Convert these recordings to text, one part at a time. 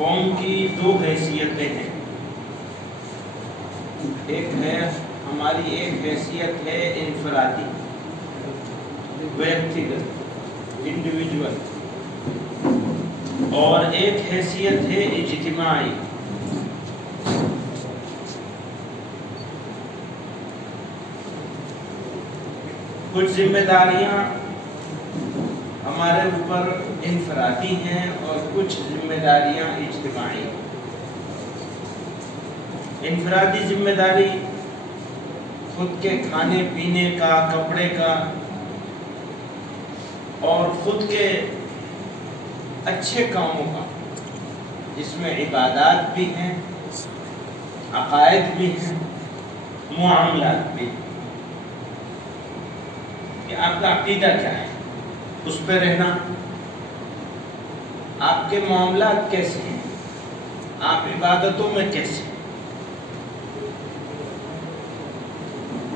قوم کی دو حیثیتیں ہیں. ہماری ایک حیثیت ہے انفرادی، ویکتیگت، انڈیویجول، اور ایک حیثیت ہے اجتماعی. کچھ ذمہ داریاں ہمارے اوپر انفرادی ہیں اور کچھ ذمہ داریاں اجتماعی. انفرادی ذمہ داری خود کے کھانے پینے کا، کپڑے کا، اور خود کے اچھے کاموں کا، جس میں عبادات بھی ہیں، عقائد بھی ہیں، معاملات بھی ہیں. کہ آپ کا عقیدہ کیا ہے، اس پہ رہنا. آپ کے معاملات کیسے ہیں، آپ عبادتوں میں کیسے.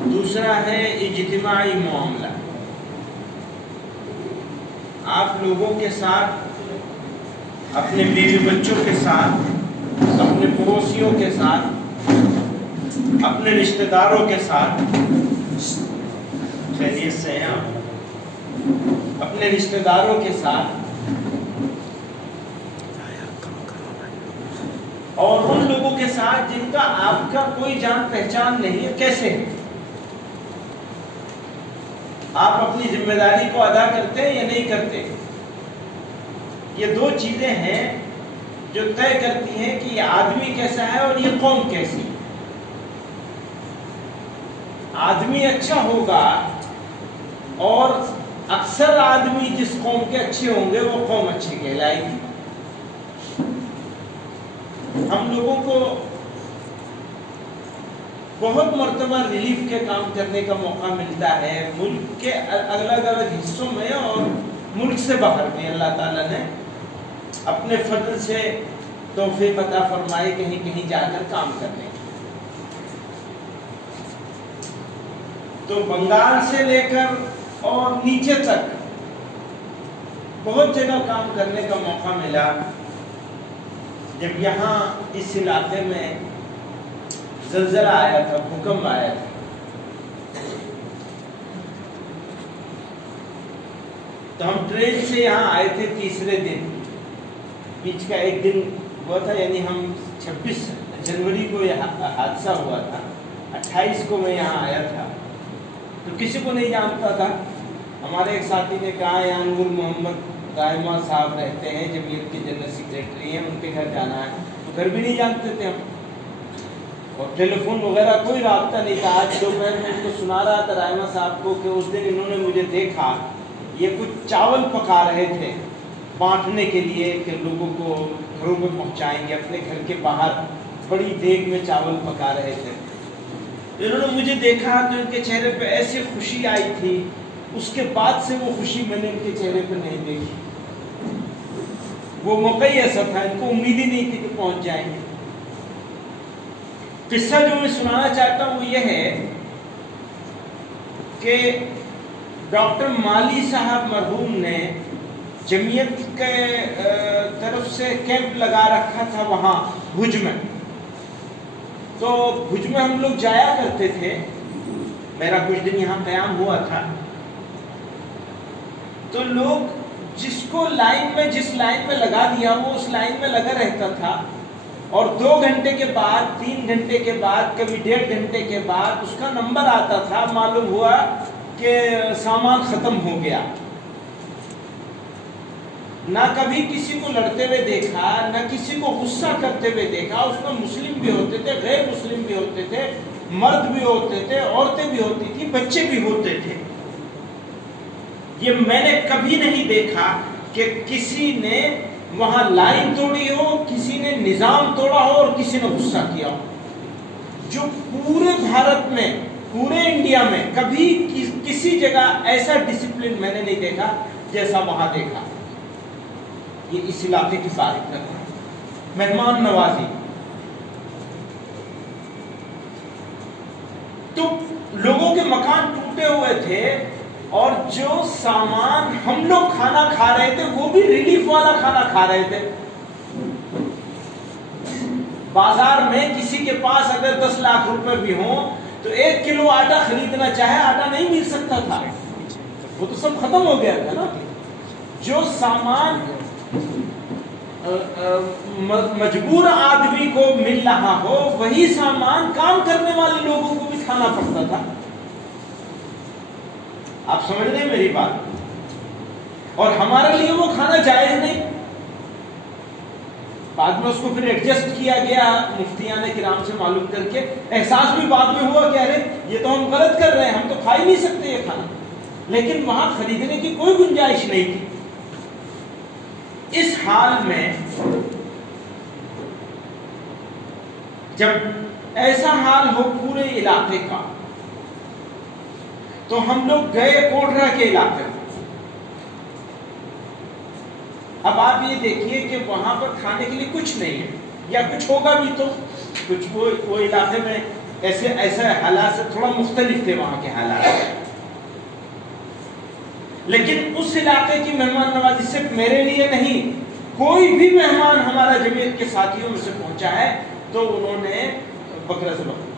دوسرا ہے اجتماعی معاملہ. آپ لوگوں کے ساتھ، اپنے بیوی بچوں کے ساتھ، اپنے پڑوسیوں کے ساتھ، اپنے رشتہ داروں کے ساتھ، خیریت سے ہیں آپ، اپنے رشتہ داروں کے ساتھ اور ان لوگوں کے ساتھ جن کا آپ کا کوئی جان پہچان نہیں ہے، کیسے ہے. آپ اپنی ذمہ داری کو ادا کرتے ہیں یا نہیں کرتے. یہ دو چیزیں ہیں جو طے کرتی ہیں کہ یہ آدمی کیسا ہے اور یہ قوم کیسی ہے. آدمی اچھا ہوگا، اور اکثر آدمی جس قوم کے اچھے ہوں گے وہ قوم اچھی کہلائے گی. ہم لوگوں کو بہت مرتبہ ریلیف کے کام کرنے کا موقع ملتا ہے ملک کے الگ الگ حصوں میں اور ملک سے باہر بھی. اللہ تعالیٰ نے اپنے فضل سے توفیق عطا فرمائے کہیں کہیں جا کر کام کرنے. تو بنگال سے لے کر اور نیچے تک بہت جگہ کام کرنے کا موقع ملا. جب یہاں اس علاقے میں زلزلہ آیا تھا، بھوکمپ آیا تھا، تو ہم ٹرین سے یہاں آئے تھے تیسرے دن. بیچ کا ایک دن ہوا تھا، یعنی ہم 26 جنوری کو یہ حادثہ ہوا تھا، 28 کو میں یہاں آیا تھا. تو کسی کو نہیں جانتا تھا. ہمارے ایک ساتھی نے کہا یہاں نور محمد دائمہ صاحب رہتے ہیں، جمعیت کے جنرل سیکریٹری ہیں، ان کے گھر جانا ہے. تو گھر بھی نہیں جانتے تھے ہم، اور ٹیلی فون وغیرہ کوئی رابطہ نہیں تھا. آج دوپہر میں ان کو سنا رہا تھا رائمہ صاحب کو کہ اس دن انہوں نے مجھے دیکھا، یہ کچھ چاول پکا رہے تھے بانٹنے کے لیے کہ لوگوں کو گھروں میں پہنچائیں گے. اپنے گھر کے باہر بڑی دیگ میں چاول پکا رہے تھے. انہوں نے مجھے دیکھا تو ان کے چہرے پہ ایسی خوشی آئی تھی. اس کے بعد سے وہ خوشی میں نے ان کے چہرے پہ نہیں دیکھی. وہ موقع ہی ایسا تھا، ان کو امید ہی نہیں تھی کہ پہنچ جائیں گے. قصہ جو میں سنانا چاہتا ہوں وہ یہ ہے کہ ڈاکٹر مالی صاحب مرحوم نے جمعیت کے طرف سے کیمپ لگا رکھا تھا وہاں بھوج میں. تو بھوج میں ہم لوگ جایا کرتے تھے، میرا کچھ دن یہاں قیام ہوا تھا. تو لوگ جس کو لائن میں، جس لائن میں لگا دیا وہ اس لائن میں لگا رہتا تھا، اور 2 گھنٹے کے بعد، 3 گھنٹے کے بعد، کبھی 1.5 گھنٹے کے بعد اس کا نمبر آتا تھا. معلوم ہوا کہ سامان ختم ہو گیا. نہ کبھی کسی کو لڑتے ہوئے دیکھا، نہ کسی کو غصہ کرتے ہوئے دیکھا. اس میں مسلم بھی ہوتے تھے، غیر مسلم بھی ہوتے تھے، مرد بھی ہوتے تھے، عورتیں بھی ہوتی تھی، بچے بھی ہوتے تھے. یہ میں نے کبھی نہیں دیکھا کہ کسی نے وہاں لائن توڑی ہو، کسی نے نظام توڑا ہو اور کسی نے غصہ کیا ہو. جو پورے بھارت میں، پورے انڈیا میں کبھی کسی جگہ ایسا ڈسپلن میں نے نہیں دیکھا جیسا وہاں دیکھا. یہ اس علاقے کی تعریف کرتا ہے. مہمان نوازی. تو لوگوں کے مکان ٹوٹے ہوئے تھے، اور جو سامان ہم لوگ کھانا کھا رہے تھے وہ بھی ریلیف والا کھانا کھا رہے تھے. بازار میں کسی کے پاس اگر 10 لاکھ روپے بھی ہوں تو 1 کلو آٹا خریدنا چاہے آٹا نہیں مل سکتا تھا، وہ تو سب ختم ہو گیا تھا نا۔ جو سامان مجبور آدمی کو مل رہا ہو وہی سامان کام کرنے والے لوگوں کو بھی کھانا پڑتا تھا۔ آپ سمجھ رہے ہیں میری بات؟ اور ہمارے لیے وہ کھانا جائز نہیں، بعد میں اس کو پھر ایڈجسٹ کیا گیا مفتیان کرام سے معلوم کر کے، احساس بھی بعد میں ہوا کہ ارے یہ تو ہم غلط کر رہے ہیں، ہم تو کھا ہی نہیں سکتے یہ کھانا، لیکن وہاں خریدنے کی کوئی گنجائش نہیں تھی۔ اس حال میں جب ایسا حال ہو پورے علاقے کا تو ہم لوگ گئے کوٹرا کے علاقے میں۔ اب آپ یہ دیکھیے کہ وہاں پر کھانے کے لیے کچھ نہیں ہے، یا کچھ ہوگا بھی تو کچھ وہ علاقے میں ایسے حالات سے تھوڑا مختلف تھے وہاں کے حالات، لیکن اس علاقے کی مہمان نوازی صرف میرے لیے نہیں، کوئی بھی مہمان ہمارا جمعیت کے ساتھیوں میں سے پہنچا ہے تو انہوں نے بکرا سے بکرا،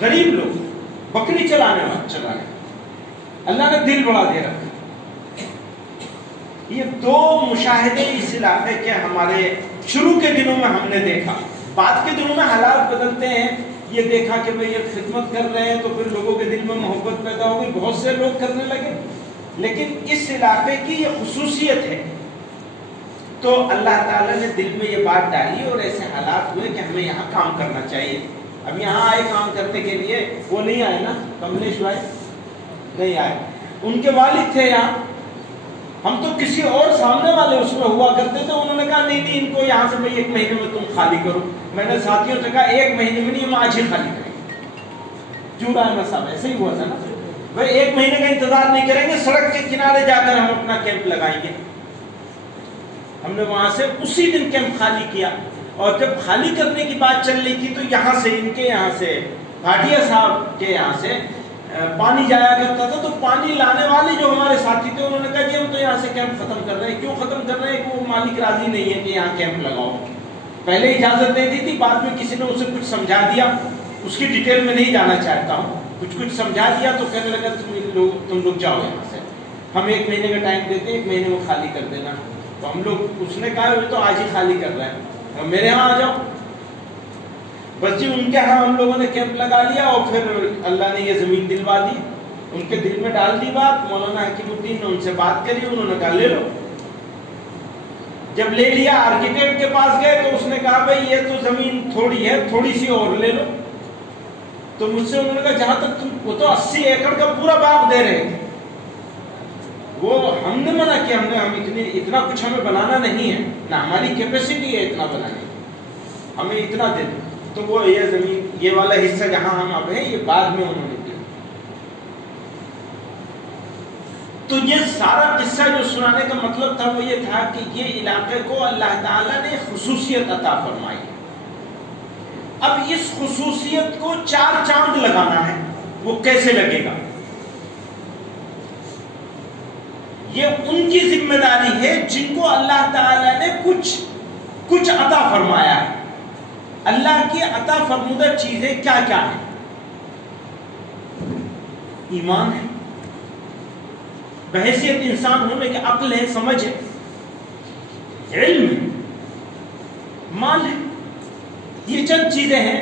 غریب لوگ بکری چلانے اللہ نے دل بڑا دے رکھا۔ یہ 2 مشاہدے اس علاقے کے ہمارے شروع کے دنوں میں ہم نے دیکھا، بعد کے دنوں میں حالات بدلتے ہیں، یہ دیکھا کہ بھئی یہ خدمت کر رہے ہیں تو پھر لوگوں کے دل میں محبت پیدا ہوگی، بہت سے لوگ کرنے لگے، لیکن اس علاقے کی یہ خصوصیت ہے۔ تو اللہ تعالیٰ نے دل میں یہ بات ڈالی اور ایسے حالات ہوئے کہ ہمیں یہاں کام کرنا چاہیے۔ اب یہاں آئے کام کرنے کے لیے، وہ نہیں آئے نا کملیش بھائی، نہیں آئے، ان کے والد تھے یہاں، ہم تو کسی اور سامنے والے اس میں ہوا کرتے تھے، انہوں نے کہا نہیں ان کو یہاں سے بھئی 1 مہینے میں تم خالی کرو۔ میں نے ساتھیوں سے کہا 1 مہینے میں نہیں، ہم آج ہی خالی کریں گے۔ کیوں رہا ہے صاحب، ایسے ہی ہوا تھا نا بھئی، 1 مہینے کا انتظار نہیں کریں گے، سڑک کے کنارے جا کر ہم اپنا کیمپ لگائیں گے۔ ہم نے وہاں سے اسی دن کیمپ خالی کیا، اور جب خالی کرنے کی بات چل رہی تھی تو یہاں سے ان کے یہاں سے بھاٹیا صاحب کے یہاں سے پانی جایا کرتا تھا، تو پانی لانے والے جو ہمارے ساتھی تھے انہوں نے کہا جی ہم تو یہاں سے کیمپ ختم کر رہے ہیں۔ کیوں ختم کر رہے ہیں؟ کہ وہ مالک راضی نہیں ہے کہ یہاں کیمپ لگاؤ۔ پہلے اجازت دے دی تھی، بعد میں کسی نے اسے کچھ سمجھا دیا، اس کی ڈیٹیل میں نہیں جانا چاہتا ہوں، کچھ سمجھا دیا تو کہنے لگا تم لوگ جاؤ یہاں سے، ہم 1 مہینے کا ٹائم دیتے ہیں، 1 مہینے میں خالی کر دینا۔ تو ہم لوگ، اس نے کہا وہ تو آج ہی خالی کر رہے ہیں، میرے یہاں آ جاؤ۔ بس جی ان کے ہاں ہم لوگوں نے کیمپ لگا لیا، اور پھر اللہ نے یہ زمین دلوا دی، ان کے دل میں ڈال دی بات۔ مولانا حکیم الدین نے ان سے بات کری، انہوں نے کہا لے لو۔ جب لے لیا، آرکیٹیکٹ کے پاس گئے تو اس نے کہا بھئی یہ تو زمین تھوڑی ہے، تھوڑی سی اور لے لو۔ تو مجھ سے انہوں نے کہا جہاں تک وہ تو 80 ایکڑ کا پورا باغ دے رہے تھے، وہ ہم نے منع کیا، اتنا کچھ ہمیں بنانا نہیں ہے، نہ ہماری کیپیسٹی ہے اتنا بنانے، ہمیں اتنا دے دو۔ تو وہ یہ زمین، یہ والا حصہ جہاں ہم اب ہیں، یہ بعد میں انہوں نے دیا۔ تو یہ سارا قصہ جو سنانے کا مطلب تھا وہ یہ تھا کہ یہ علاقے کو اللہ تعالیٰ نے خصوصیت عطا فرمائی۔ اب اس خصوصیت کو 4 چاند لگانا ہے، وہ کیسے لگے گا؟ یہ ان کی ذمہ داری ہے جن کو اللہ تعالیٰ نے کچھ عطا فرمایا ہے۔ اللہ کی عطا فرمودہ چیزیں کیا کیا ہیں؟ ایمان ہے، بحیثیت انسان ہونے کے عقل ہے، سمجھ ہے، علم ہے، مال ہے۔ یہ چند چیزیں ہیں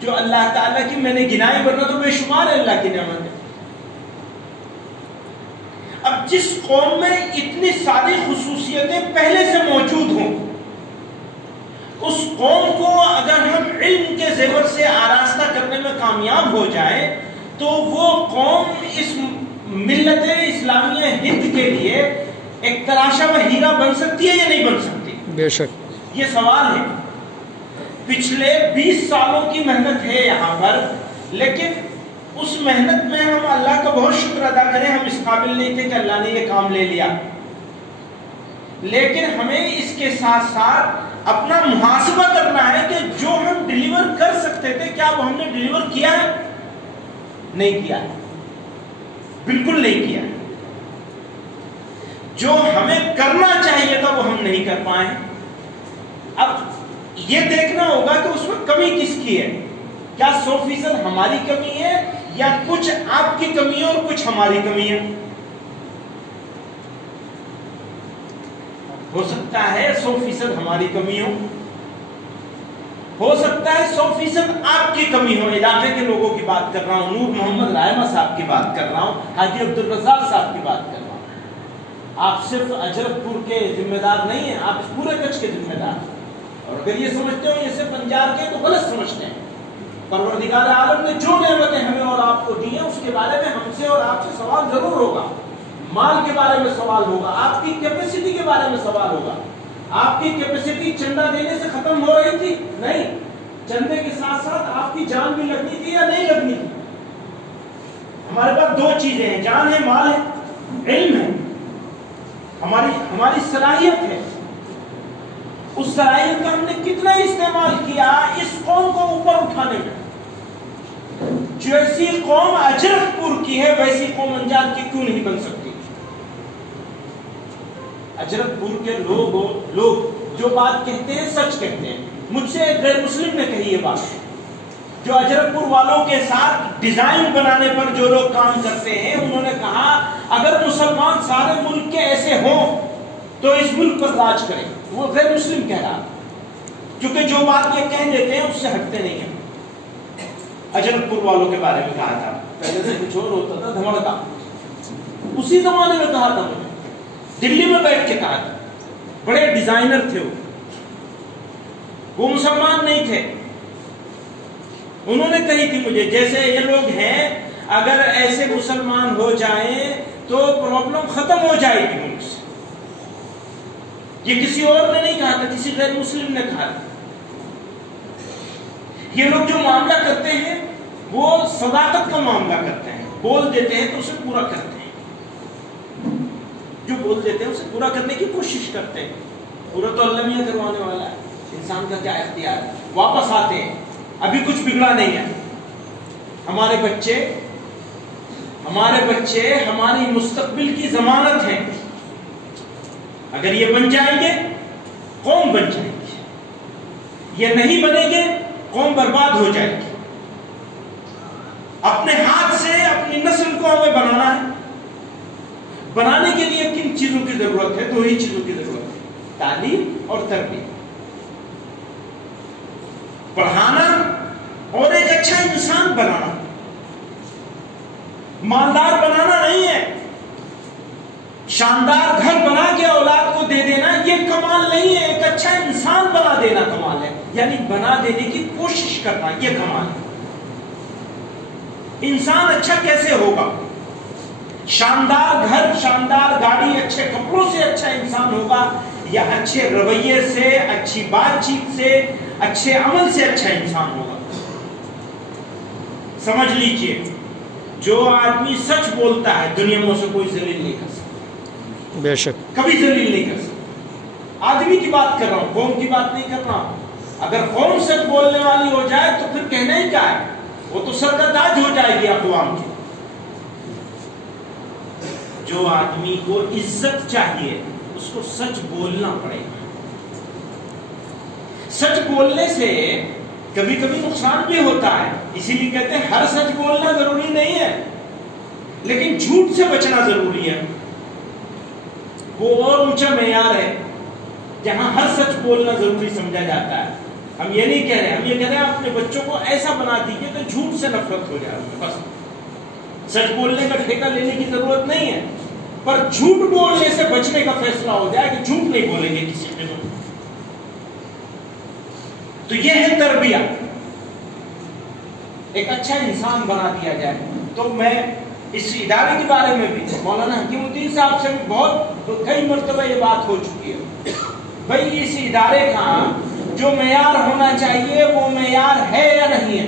جو اللہ تعالیٰ کی میں نے گنائی، ورنہ تو بے شمار ہے اللہ کی نعمت ہے۔ اب جس قوم میں اتنی ساری خصوصیتیں پہلے سے موجود ہوں، اس قوم کو اگر ہم علم کے زیور سے آراستہ کرنے میں کامیاب ہو جائے تو وہ قوم اس ملت اسلامیہ ہند کے لیے ایک تراشا و ہیرا بن سکتی ہے یا نہیں بن سکتی؟ بے شک یہ سوال ہے۔ پچھلے 20 سالوں کی محنت ہے یہاں پر، لیکن اس محنت میں ہم اللہ کا بہت شکر ادا کریں، ہم اس قابل نہیں تھے کہ اللہ نے یہ کام لے لیا، لیکن ہمیں اس کے ساتھ ساتھ اپنا محاسبہ کرنا ہے کہ جو ہم ڈیلیور کر سکتے تھے کیا وہ ہم نے ڈیلیور کیا ہے؟ نہیں کیا، بالکل نہیں کیا۔ جو ہمیں کرنا چاہیے تھا وہ ہم نہیں کر پائے۔ اب یہ دیکھنا ہوگا کہ اس میں کمی کس کی ہے. کیا 100% ہماری کمی ہے یا کچھ آپ کی کمی ہے اور کچھ ہماری کمی ہے؟ ہو سکتا ہے 100% ہماری کمی ہو سکتا ہے 100% آپ کی کمی ہو. علاقے کے لوگوں کی بات کر رہا ہوں, نور محمد رائمہ صاحب کی بات کر رہا ہوں, حاجی عبدالرزاق صاحب کی بات کر رہا ہوں. آپ صرف اجرک پور کے ذمہ دار نہیں ہیں, آپ اس پورے کچھ کے ذمہ دار ہیں. اور اگر یہ سمجھتے ہو یہ صرف پنجاب کے تو غلط سمجھتے ہیں. پروردگار عالم نے جو نعمتیں ہمیں اور آپ کو دی ہیں اس کے بارے میں ہم سے اور آپ سے سوال ضرور ہوگا. مال کے بارے میں سوال ہوگا, آپ کی کیپیسٹی کے بارے میں سوال ہوگا. آپ کی کیپیسٹی چندہ دینے سے ختم ہو رہی تھی؟ نہیں, چندے کے ساتھ ساتھ آپ کی جان بھی لگنی تھی یا نہیں لگنی تھی. ہمارے پاس دو چیزیں ہیں, جان ہے, مال ہے, علم ہے, ہماری صلاحیت ہے. اس صلاحیت کا ہم نے کتنا استعمال کیا اس قوم کو اوپر اٹھانے میں. جیسی قوم اجرک پور کی ہے ویسی قوم انجان کی کیوں نہیں بن سکتی. اجرک پور کے لوگ جو بات کہتے ہیں سچ کہتے ہیں. مجھ سے ایک غیر مسلم نے کہی یہ بات, جو اجرک پور والوں کے ساتھ ڈیزائن بنانے پر جو لوگ کام کرتے ہیں, انہوں نے کہا اگر مسلمان سارے ملک کے ایسے ہوں تو اس ملک پر راج کریں. وہ غیر مسلم کہہ رہا, کیونکہ جو بات یہ کہہ دیتے ہیں اس سے ہٹتے نہیں ہیں. اجرک پور والوں کے بارے میں کہا تھا, پہلے سے کچھ اور ہوتا تھا, دھمڑکا. اسی زمانے میں کہا تھا, مجھے دلی میں بیٹھ کے کہا تھا. بڑے ڈیزائنر تھے وہ مسلمان نہیں تھے. انہوں نے کہی تھی مجھے جیسے یہ لوگ ہیں اگر ایسے مسلمان ہو جائیں تو پرابلم ختم ہو جائے گی ملک سے. یہ کسی اور نے نہیں کہا تھا, کسی غیر مسلم نے کہا تھا. یہ لوگ جو معاملہ کرتے ہیں وہ صداقت کا معاملہ کرتے ہیں, بول دیتے ہیں تو اسے پورا کرتے ہیں. جو بول دیتے ہیں اسے پورا کرنے کی کوشش کرتے ہیں. پورا تو اللہ میاں کروانے والا ہے, انسان کا کیا اختیار ہے. واپس آتے ہیں, ابھی کچھ بگڑا نہیں ہے. ہمارے بچے ہماری مستقبل کی ضمانت ہیں. اگر یہ بن جائیں گے قوم بن جائے گی, یہ نہیں بنیں گے قوم برباد ہو جائے گی. اپنے ہاتھ سے اپنی نسل کو ہمیں بنانا ہے. بنانے کے لیے کن چیزوں کی ضرورت ہے؟ دو ہی چیزوں کی ضرورت ہے, تعلیم اور تربیت. پڑھانا اور ایک اچھا انسان بنانا. مالدار بنانا نہیں ہے, شاندار گھر بنا کے اولاد کو دے دینا یہ کمال نہیں ہے. ایک اچھا انسان بنا دینا کمال ہے, یعنی بنا دینے کی کوشش کرنا یہ کمال ہے. انسان اچھا کیسے ہوگا؟ شاندار گھر, شاندار گاڑی, اچھے کپڑوں سے اچھا انسان ہوگا یا اچھے رویے سے, اچھی بات چیت سے, اچھے عمل سے اچھا انسان ہوگا؟ سمجھ لیجئے, جو آدمی سچ بولتا ہے دنیا میں اسے کوئی ذلیل نہیں کر سکتا. بے شک کبھی ذلیل نہیں کر سکتا. آدمی کی بات کر رہا ہوں, قوم کی بات نہیں کر رہا ہوں. اگر قوم سچ بولنے والی ہو جائے تو پھر کہنا ہی کیا ہے, وہ تو سر کا تاج ہو جائے گی اقوام کی. جو آدمی کو عزت چاہیے اس کو سچ بولنا پڑے گا. سچ بولنے سے کبھی کبھی نقصان بھی ہوتا ہے, اسی لیے کہتے ہیں ہر سچ بولنا ضروری نہیں ہے, لیکن جھوٹ سے بچنا ضروری ہے. وہ اور اونچا معیار ہے جہاں ہر سچ بولنا ضروری سمجھا جاتا ہے. ہم یہ نہیں کہہ رہے, ہم یہ کہہ رہے ہیں اپنے بچوں کو ایسا بنا دیجیے کہ جھوٹ سے نفرت ہو جائے. بس سچ بولنے کا ٹھیکہ لینے کی ضرورت نہیں ہے, پر جھوٹ بولنے سے بچنے کا فیصلہ ہو جائے کہ جھوٹ نہیں بولیں گے کسی کے. تو یہ ہے تربیت, ایک اچھا انسان بنا دیا جائے. تو میں اس ادارے کے بارے میں بھی مولانا حکیم الدین صاحب سے بھی بہت کئی مرتبہ یہ بات ہو چکی ہے. بھائی اس ادارے کا جو معیار ہونا چاہیے وہ معیار ہے یا نہیں ہے,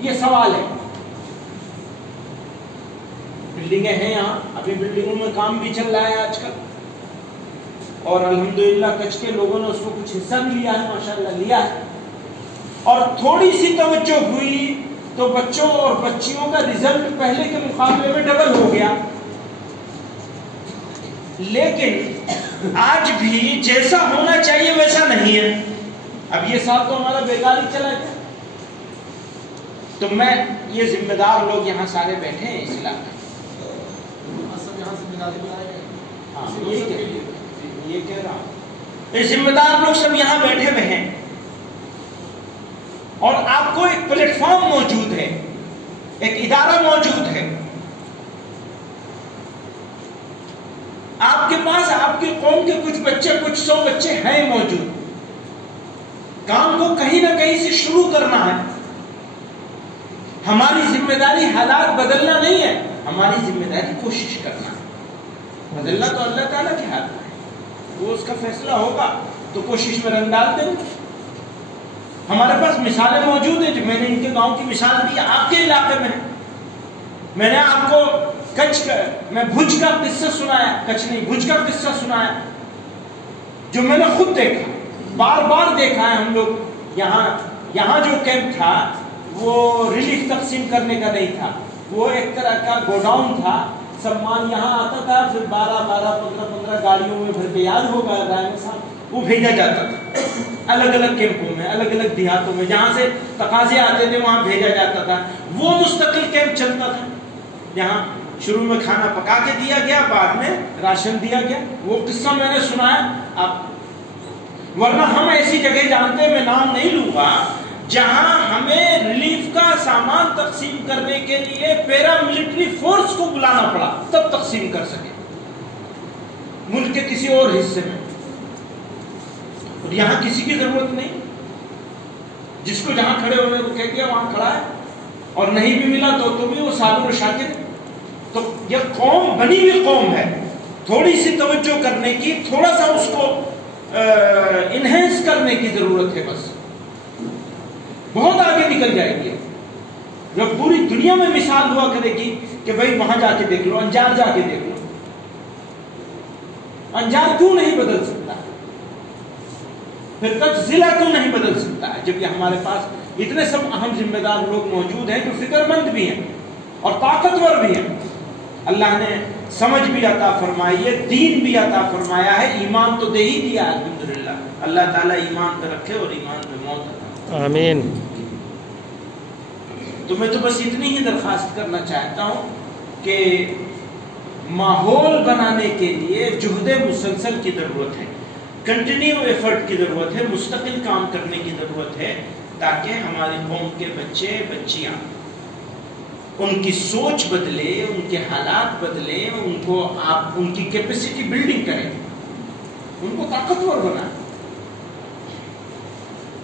یہ سوال ہے. بلڈنگیں ہیں یہاں, ابھی بلڈنگوں میں کام بھی چل رہا ہے آج کل, اور الحمدللہ کچھ کے لوگوں نے اس کو کچھ حصہ بھی لیا ہے, ماشاءاللہ لیا ہے. اور تھوڑی سی توجہ ہوئی تو بچوں اور بچیوں کا رزلٹ پہلے کے مقابلے میں ڈبل ہو گیا. لیکن آج بھی جیسا ہونا چاہیے ویسا نہیں ہے. اب یہ سال تو ہمارا بیکار ہی چلا گیا. تو میں یہ ذمہ دار لوگ یہاں سارے بیٹھے ہیں اس علاقے یہ کہہ رہا ہوں، یہ ذمہ دار لوگ سب یہاں بیٹھے ہوئے ہیں اور آپ کو ایک پلیٹ فارم موجود ہے، ایک ادارہ موجود ہے. آپ کے پاس آپ کے قوم کے کچھ بچے، کچھ 100 بچے ہیں موجود. کام کو کہیں نہ کہیں سے شروع کرنا ہے. ہماری ذمہ داری حالات بدلنا نہیں ہے، ہماری ذمہ داری کوشش کرنا ہے. بدلنا تو اللہ تعالیٰ کے ہاتھ میں ہے، وہ اس کا فیصلہ ہوگا تو کوشش میں رنگ ڈال دیں گے. ہمارے پاس مثالیں موجود ہیں، جو میں نے ان کے گاؤں کی مثال دی، آپ کے علاقے میں میں نے آپ کو بھج کا قصہ سنایا، کچھ نہیں بھج کا قصہ سنایا جو میں نے خود دیکھا، بار بار دیکھا ہے. ہم لوگ یہاں جو کیمپ تھا وہ ریلیف تقسیم کرنے کا نہیں تھا، وہ ایک طرح کا گوڈاؤن تھا. سب مال یہاں آتا تھا، پھر 12 گاڑیوں میں بھر کے، یاد ہوگا رائے صاحب، وہ بھیجا جاتا تھا الگ الگ کیمپوں میں، الگ الگ دیہاتوں میں، جہاں سے تقاضے آتے تھے وہاں بھیجا جاتا تھا. وہ مستقل کیمپ چلتا تھا. یہاں شروع میں کھانا پکا کے دیا گیا، بعد میں راشن دیا گیا. وہ قصہ میں نے سنایا آپ، ورنہ ہم ایسی جگہ جانتے ہیں، میں نام نہیں لوں گا، جہاں ہمیں ریلیف کا سامان تقسیم کرنے کے لیے پیرا ملٹری فورس کو بلانا پڑا تب تقسیم کر سکے ملک کے کسی اور حصے میں. اور یہاں کسی کی ضرورت نہیں، جس کو جہاں کھڑے ہونے کو کہہ دیا وہاں کھڑا ہے، اور نہیں بھی ملا تو بھی وہ صابر و شاکر. تو یہ قوم بنی ہوئی قوم ہے، تھوڑی سی توجہ کرنے کی، تھوڑا سا اس کو انہینس کرنے کی ضرورت ہے. بس بہت آگے نکل جائے گی. جب پوری دنیا میں مثال ہوا کرے گی کہ بھائی وہاں جا کے دیکھ لو، انجار جا کے دیکھ لو. انجار کیوں نہیں بدل سکتا؟ پھر تک ضلع کیوں نہیں بدل سکتا ہے؟ جب کہ ہمارے پاس اتنے سب اہم ذمہ دار لوگ موجود ہیں جو فکر مند بھی ہیں اور طاقتور بھی ہیں. اللہ نے سمجھ بھی عطا فرمائی ہے، دین بھی عطا فرمایا ہے، ایمان تو دے ہی دیا ہے الحمدللہ. اللہ تعالیٰ ایمان پہ رکھے اور ایمان پہ موت عطا. آمین. تو میں تو بس اتنی ہی درخواست کرنا چاہتا ہوں کہ ماحول بنانے کے لیے جہد مسلسل کی ضرورت ہے، کنٹینیو ایفرٹ کی ضرورت ہے، مستقل کام کرنے کی ضرورت ہے، تاکہ ہماری قوم کے بچے بچیاں ان کی سوچ بدلے، ان کے حالات بدلے، ان کی کیپیسٹی بلڈنگ کریں، ان کو طاقتور بنائیں،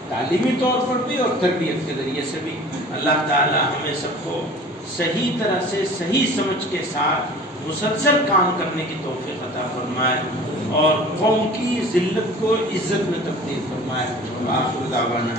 تعلیمی طور پر بھی اور تربیت کے ذریعے سے بھی. اللہ تعالی ہمیں سب کو صحیح طرح سے، صحیح سمجھ کے ساتھ مسلسل کام کرنے کی توفیق عطا فرمائے اور قوم کی ذلت کو عزت میں تبدیل فرمائے. آخر دعوانا